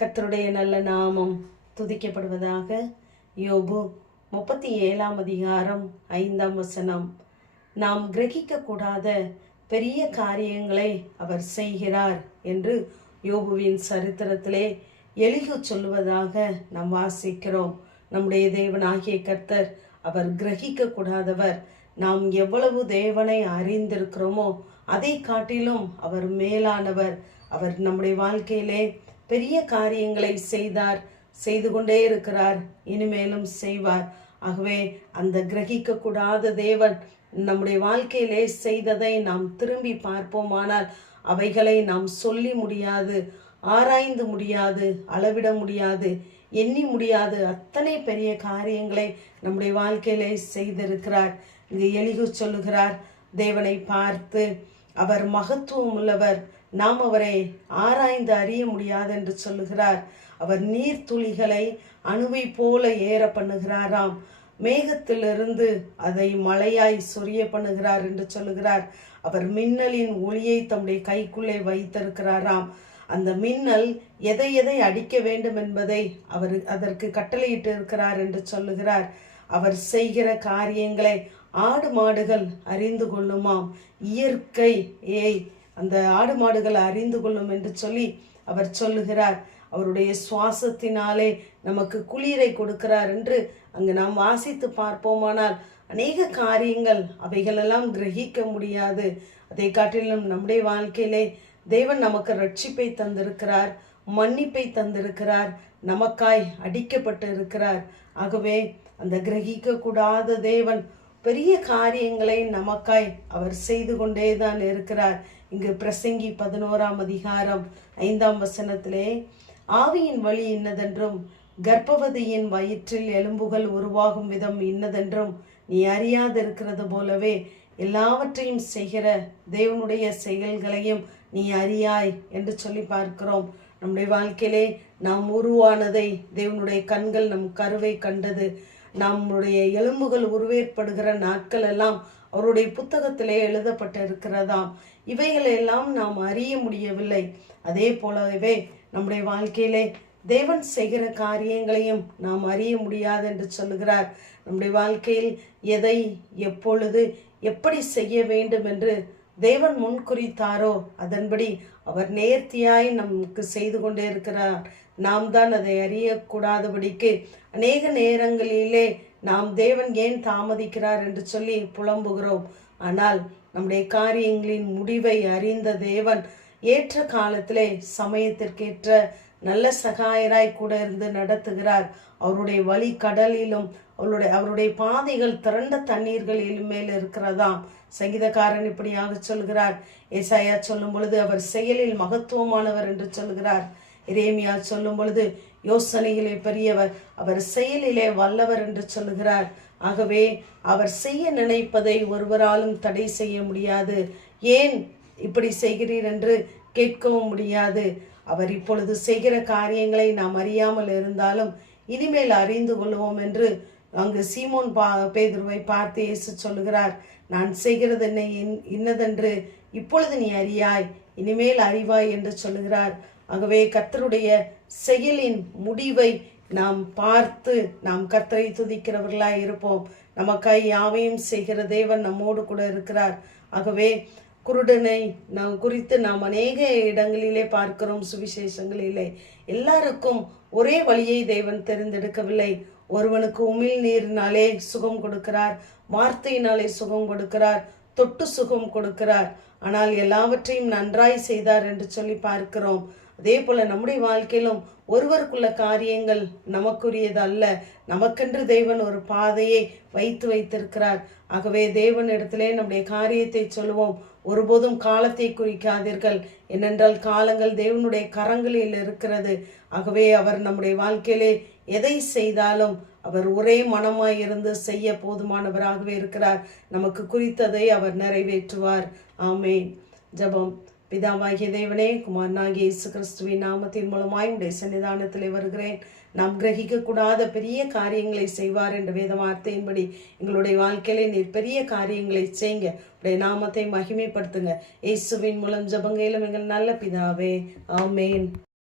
கர்த்தருடைய நல்ல நாமம் துதிக்கப்படுவதாக. யோபு 37 அதிகாரம் 5 நாம் கிரகிக்கக்கூடாத பெரிய காரியங்களை அவர் செய்கிறார் என்று யோபுவின் சரித்திரத்திலே எலிகு சொல்லுவதாக நாம் வாசிக்கிறோம். நம்முடைய தேவனாகிய கர்த்தர் அவர் கிரகிக்கக்கூடாதவர். நாம் எவ்வளவு தேவனை அறிந்திருக்கிறோமோ அதை காட்டிலும் அவர் மேலானவர். அவர் நம்முடைய வாழ்க்கையிலே பெரிய காரியங்களை செய்து கொண்டே இருக்கிறார், இனிமேலும் செய்வார். ஆகவே அந்த கிரகிக்க கூடாத தேவன் நம்முடைய வாழ்க்கையிலே செய்ததை நாம் திரும்பி பார்ப்போமானால் அவைகளை நாம் சொல்லி முடியாது, ஆராய்ந்து முடியாது, அளவிட முடியாது, எண்ணி முடியாது. அத்தனை பெரிய காரியங்களை நம்முடைய வாழ்க்கையிலே செய்திருக்கிறார். இங்கு எலிகு சொல்லுகிறார், தேவனை பார்த்து அவர் மகத்துவம் உள்ளவர், நாம் அவரை ஆராய்ந்து அறிய முடியாது என்று சொல்லுகிறார். அவர் நீர்த்துளிகளை அணுவை போல ஏற பண்ணுகிறாராம், மேகத்திலிருந்து அதை மழையாய் சொரிய பண்ணுகிறார் என்று சொல்லுகிறார். அவர் மின்னலின் ஒளியை தம்முடைய கைக்குள்ளே வைத்திருக்கிறாராம். அந்த மின்னல் எதை எதை அடிக்க வேண்டும் என்பதை அவர் அதற்கு கட்டளையிட்டு இருக்கிறார் என்று சொல்லுகிறார். அவர் செய்கிற காரியங்களை ஆடு மாடுகள் அறிந்து கொள்ளுமாம். இயற்கை அந்த ஆடு மாடுகள் அறிந்து கொள்ளும் என்று சொல்லி அவர் சொல்லுகிறார். அவருடைய சுவாசத்தினாலே நமக்கு குளிரை கொடுக்கிறார் என்று அங்கு நாம் வாசித்து பார்ப்போமானால் அநேக காரியங்கள் அவைகளெல்லாம் கிரகிக்க முடியாது. அதை காட்டிலும் நம்முடைய வாழ்க்கையிலே தேவன் நமக்கு ரட்சிப்பை தந்திருக்கிறார், மன்னிப்பை தந்திருக்கிறார், நமக்காய் அடிக்கப்பட்டு இருக்கிறார். ஆகவே அந்த கிரகிக்க கூடாத தேவன் பெரிய காரியங்களை நமக்காய் அவர் செய்து கொண்டேதான் இருக்கிறார். இங்கு பிரசங்கி 11 அதிகாரம் 5 ஆவியின் வழி இன்னதென்றும் கர்ப்பவதியின் வயிற்றில் எலும்புகள் உருவாகும் விதம் இன்னதென்றும் நீ அறியாதிருக்கிறது போலவே எல்லாவற்றையும் செய்கிற தேவனுடைய செயல்களையும் நீ அறியாய் என்று சொல்லி பார்க்கிறோம். நம்முடைய வாழ்க்கையிலே நாம் உருவானதை தேவனுடைய கண்கள் நம் கருவை கண்டது. நம்முடைய எலும்புகள் உருவேற்படுகிற நாட்கள் எல்லாம் அவருடைய புத்தகத்திலே எழுதப்பட்டு இருக்கிறதாம். இவைகளெல்லாம் நாம் அறிய முடியவில்லை. அதே போலவே நம்முடைய வாழ்க்கையிலே தேவன் செய்கிற காரியங்களையும் நாம் அறிய முடியாது என்று சொல்லுகிறார். நம்முடைய வாழ்க்கையில் எதை எப்பொழுது எப்படி செய்ய வேண்டும் என்று தேவன் முன்குறித்தாரோ அதன்படி அவர் நேர்த்தியாய் நமக்கு செய்து கொண்டே இருக்கிறார். நாம் தான் அதை அறியக்கூடாதபடிக்கு அநேக நேரங்களிலே நாம் தேவன் ஏன் தாமதிக்கிறார் என்று சொல்லி புலம்புகிறோம். ஆனால் நம்முடைய காரியங்களின் முடிவை அறிந்த தேவன் ஏற்ற காலத்திலே சமயத்திற்கேற்ற நல்ல சகாயராய் கூட இருந்து நடத்துகிறார். அவருடைய வழி கடலிலும் அவருடைய பாதைகள் திரண்ட தண்ணீர்களில் மேல் இருக்கிறதாம். சங்கீதக்காரன் இப்படியாக சொல்கிறார். ஏசாயா சொல்லும் பொழுது அவர் செயலில் மகத்துவமானவர் என்று சொல்கிறார். எரேமியா சொல்லும் பொழுது யோசனையிலே பெரியவர், அவர் செயலிலே வல்லவர் என்று சொல்லுகிறார். ஆகவே அவர் செய்ய நினைப்பதை ஒருவராலும் தடை செய்ய முடியாது. ஏன் இப்படி செய்கிறீர் என்று கேட்கவும் முடியாது. அவர் இப்பொழுது செய்கிற காரியங்களை நாம் அறியாமல் இருந்தாலும் இனிமேல் அறிந்து கொள்வோம் என்று அங்கு சீமோன் பேதுருவை பார்த்து இயேசு சொல்லுகிறார். நான் செய்கிறது என்னை இன்னதென்று இப்பொழுது நீ அறியாய், இனிமேல் அறிவாய் என்று சொல்லுகிறார். ஆகவே கர்த்தருடைய செயலின் முடிவை நாம் பார்த்து நாம் கர்த்தரை துதிக்கிறவர்களாய் இருப்போம். நமக்காய் யாவையும் செய்கிற தேவன் நம்மோடு கூட இருக்கிறார். ஆகவே குருடனை நாம் குறித்து நாம் அநேக இடங்களிலே பார்க்கிறோம். சுவிசேஷங்களிலே எல்லாருக்கும் ஒரே வழியை தேவன் தெரிந்தெடுக்கவில்லை. ஒருவனுக்கு உமிழ் நீரினாலே சுகம் கொடுக்கிறார், வார்த்தையினாலே சுகம் கொடுக்கிறார், தொட்டு சுகம் கொடுக்கிறார். ஆனால் எல்லாவற்றையும் நன்றாய் செய்தார் என்று சொல்லி பார்க்கிறோம். அதே போல நம்முடைய வாழ்க்கையிலும் ஒருவருக்குள்ள காரியங்கள் நமக்குரியது அல்ல. நமக்கென்று தேவன் ஒரு பாதையை வைத்திருக்கிறார். ஆகவே தேவனிடத்திலே நம்முடைய காரியத்தை சொல்லுவோம். ஒருபோதும் காலத்தை குறிக்காதீர்கள், ஏனென்றால் காலங்கள் தேவனுடைய கரங்களில் இருக்கிறது. ஆகவே அவர் நம்முடைய வாழ்க்கையிலே எதை செய்தாலும் அவர் ஒரே மனமாய் இருந்து செய்ய போதுமானவராகவே இருக்கிறார். நமக்கு குறித்ததை அவர் நிறைவேற்றுவார். ஆமேன். ஜெபம். பிதாவாகிய தேவனே, குமாரனாகிய இயேசு கிறிஸ்துவின் நாமத்தின் மூலமாய் உடைய சன்னிதானத்திலே வருகிறேன். நாம் கிரகிக்க கூடாத பெரிய காரியங்களை செய்வார் என்ற வேத வார்த்தையின்படி எங்களுடைய வாழ்க்கையிலே நீர் பெரிய காரியங்களை செய்யுங்க. உடைய நாமத்தை மகிமைப்படுத்துங்க. இயேசுவின் மூலம் ஜெபங்களும் எங்கள் நல்ல பிதாவே. ஆமேன்.